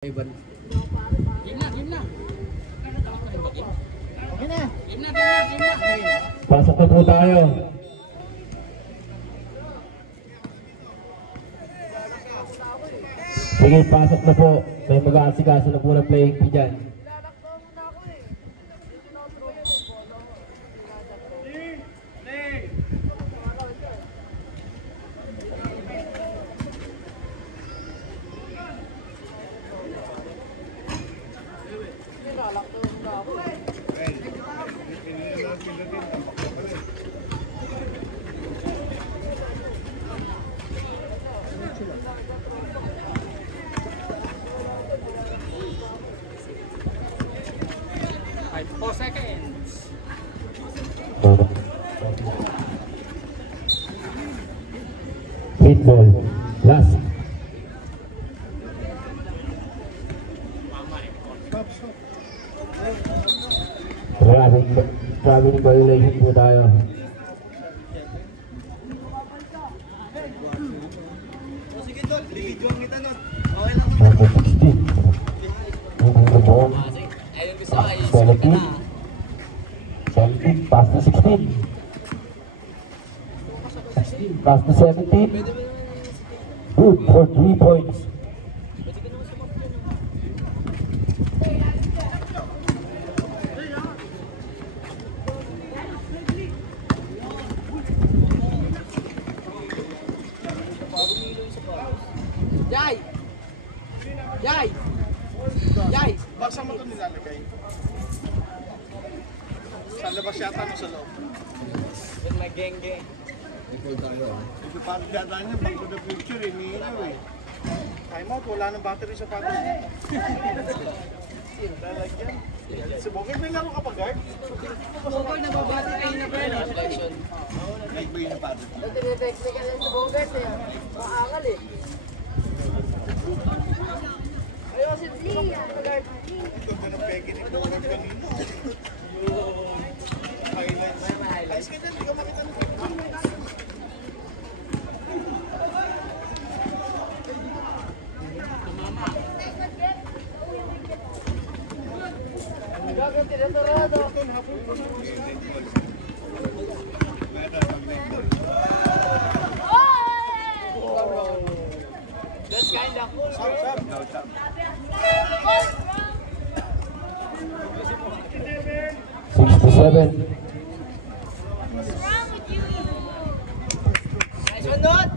Iban. Game na. Game na. Pasok na po tayo. Sige, pasok na po. May mag-aasikaso na po ng playing fee dyan. Four seconds. Hit ball. Last. Traveling violation po tayo. Sige tol, video kita nun. Okay lang. Number 16. Moving the ball. Ayun bisa ay 17. 17. Pass to 16. 16. Pass to 17. Good for 3 points. Yay! Baksa mo ito nilalagay? Sa labas yata no sa loob. With my gang. Ito parang yata niya, back to the future eh, niyo eh. Time out, wala nang battery sa patos niya. Lalagyan. Si Bogart, may laro ka pa guard? Bogart, nababati kayo na ba yun? Reflection. Nag-bay na patos. Nag-technical yan sa Bogart eh. Maangal eh. Ayaw si Lee. Ito ka ng peke ni Bogart kanina. Highlights. Ayos ka dyan, hindi ka makita ng peke. Gaganti na torado. That's kinda cool. Sab. 67. Nice one, Dot!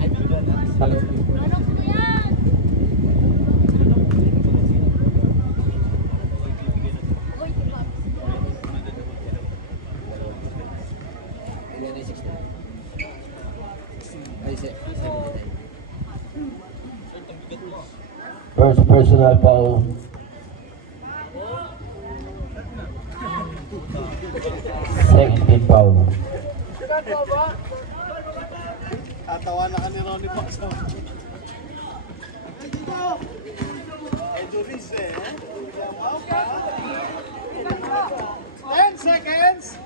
Ay, bilan na. First personal foul. Second team foul. Tatawa na ka ni Ronnie Paxo. Eduriz eh. 10 seconds!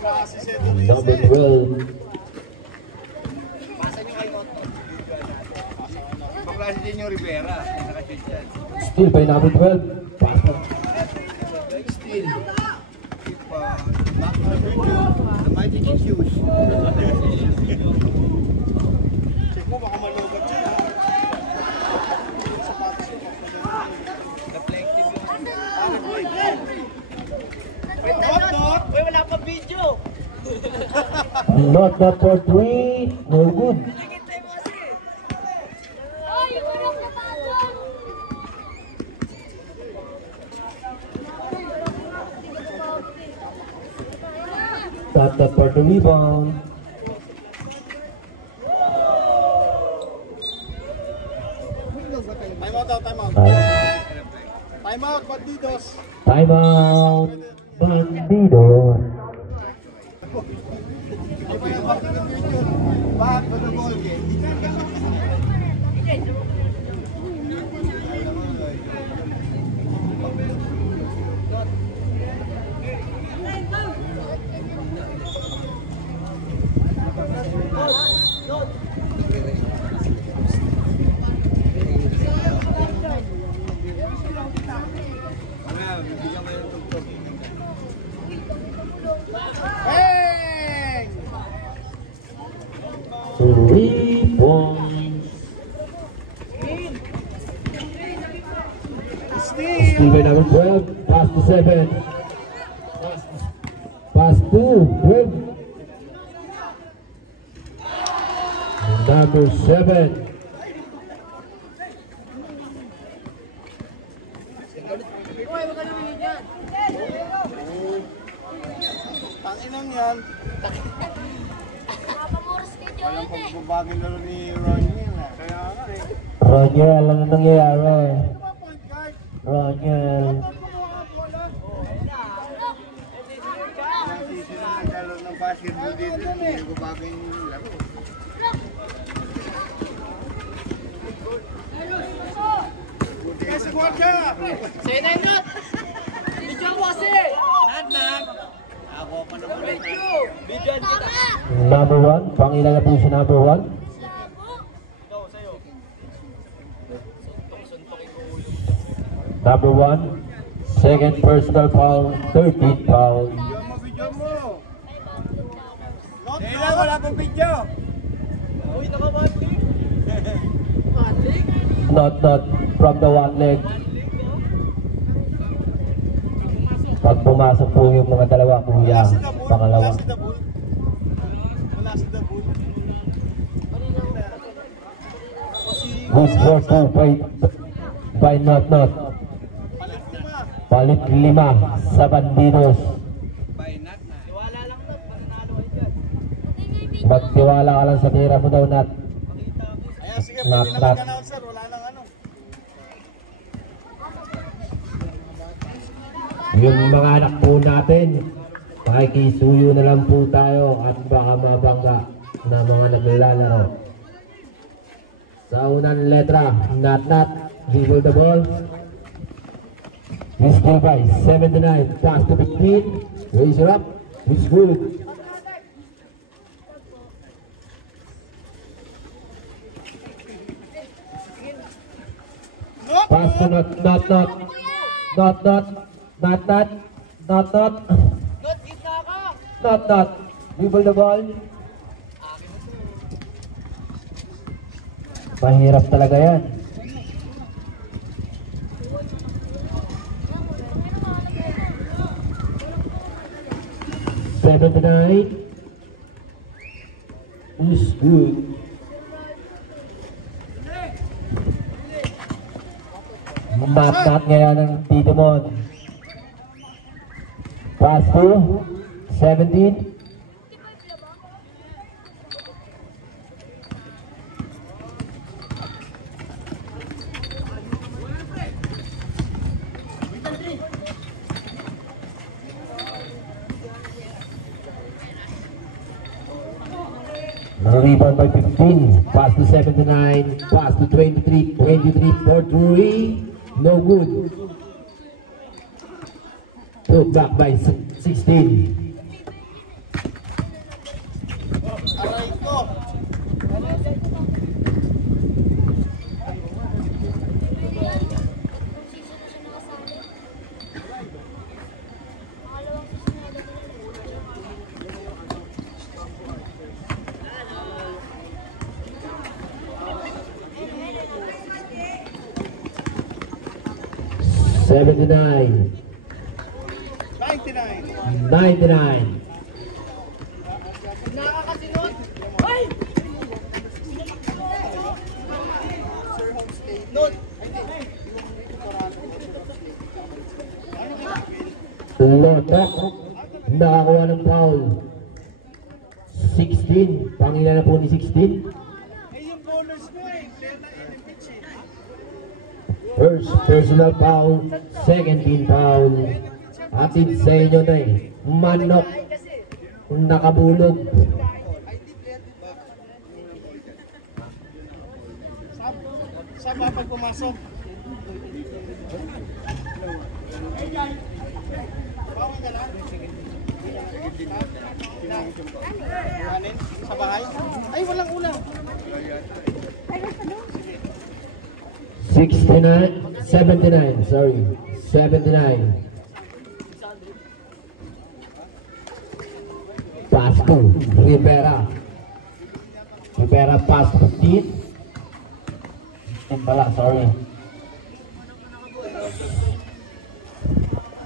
Klase si Eduriz Number eh. 12. Pasa nyo kay Otto. Baklase din yung Rivera. Nakashoot yan. Still by number 12. Pass to Still. Back to the magic issues. Check mo, baka malugat siya. Sapatos ko. Reflective yung... Not. Uy, wala pa video! Not that for 3. No good. Not that for the rebound. Time out daw, time out. Time. Time out, bandidos. Time out. Bandido. Hindi pa yung back to the future. Back to the ball game. 3 points. Still by number 12. Pass to 7. Pass to 12. Number 7. Uy, wag ka lumingin dyan. Tanginang yan. Napamuros kayo dyan Walang eh. pagbabagin lalo ni Ronnie. Kaya nga eh. Roger, alam na nangyayari. Point guard. Roger. Ang sisi na nagdalo ng basketball dito. Hindi ko bagay yung laro. Yes, squad ka! Sa'yo na yung not. Video ko kasi. Ako pa naman. Video. Tama. Number 1. Pangilan na po siya number 1. Number 1. Second personal foul. 13 foul. Video mo. Not wala pong video. Malik. Not from the one leg. Pag pumasok po yung mga dalawa, kuya, pangalawa. Wala si Dabul. Wala si Dabul. Good score po by Not. Palit 5 sa Bandidos. Magtiwala ka lang sa tira mo daw, Nat. Ayan, sige, Not. pwede naman announcer. Wala nang ano. Yung mga anak po natin, makikisuyo na lang po tayo at baka mabangga na mga naglalaro. Sa unang letra, Not. Dribble the ball. It's still by 7-9. Pass to 15. Raise it up. It's good. Pass to Not. Not gitna ka. Not. Dribble the ball. Mahirap talaga yan. Seven to 9. Is good. Not ngayon ng Titimon. Pass to 17. Rebound by 15. Pass to 7-9. Pass to 23 for 3. No good. Put back by 16. Aray ko. $79. 99. 99. Nakakasinod. Ay! Lotok. Nakakuha ng foul. 16. Pangilan na po ni 16. Yung bowlers ko eh. Player na Olympics eh. First personal foul. Second team foul. Atid sa inyo na eh. Manok. Nakabulog. Saan ba pag pumasok? Bawal ka lang? Kanin? Sa bahay? Ay, walang ulam. 79, sorry. 79. Pass to Rivera. Pera pass 15. 15 pala, sorry.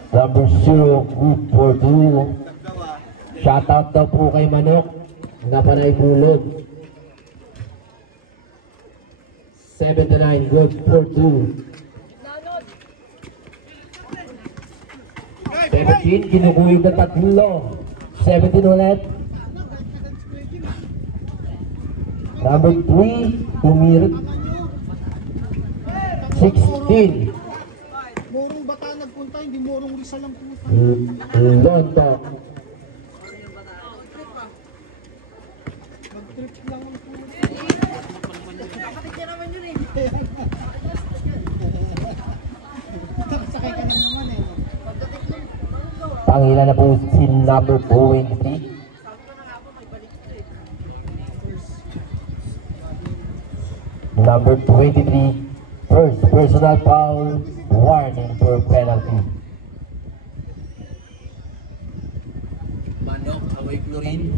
Number 0, group 42. Shoutout daw po kay Manok na panay bulog. 79, good 42. 17, kinukuyog na tatlo. 17 ulit. Number 3, tumirot. 16. Morong Bata nagpunta, hindi Morong Rizal ang punta. Londo. Mag-trip lang ang punta. Kapatid niya naman yun eh. Sakay ka lang naman eh. Pangila na po si number 23. Number 23, first personal foul, warning for penalty. Manok, away chlorine.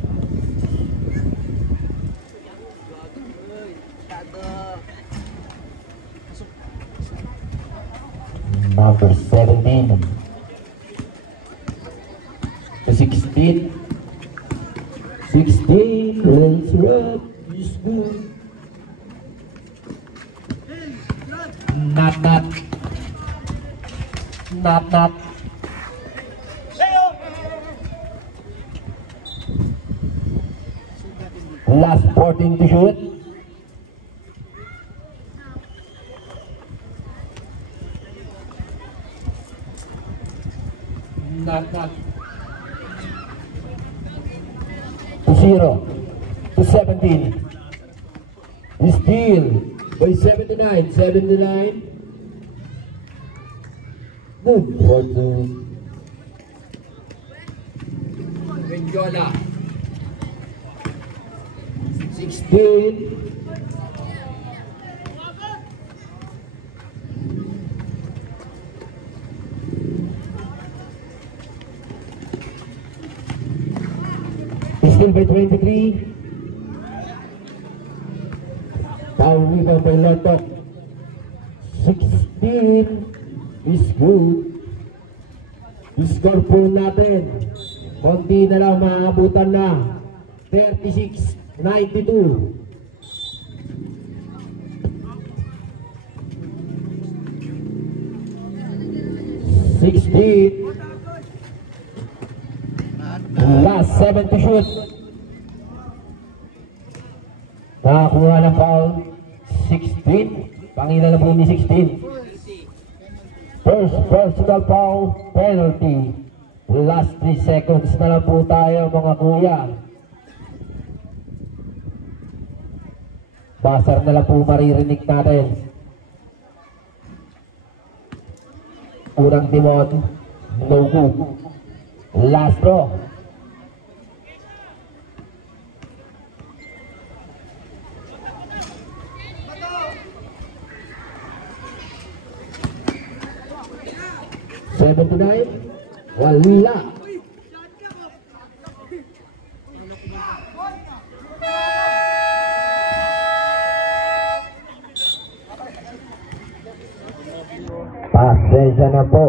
Number 17, 16, 16, let's run, is good. Not. Last 14 to shoot. Not. To 0, to 17. Steal by 79. Good for 2. Benjola. 16. Steal by 23. Foul rebound by Lotok. 16 is good. Score po natin. Konti na lang, maabutan na. 36-92. Last 7 to shoot. Nakakuha ng foul. 16. Pangina na po ni 16. First personal foul penalty. Last 3 seconds na lang po tayo mga kuya. Basar na lang po maririnig natin. Unang timon, no good. Last draw. $79, wala. Pasensya na po.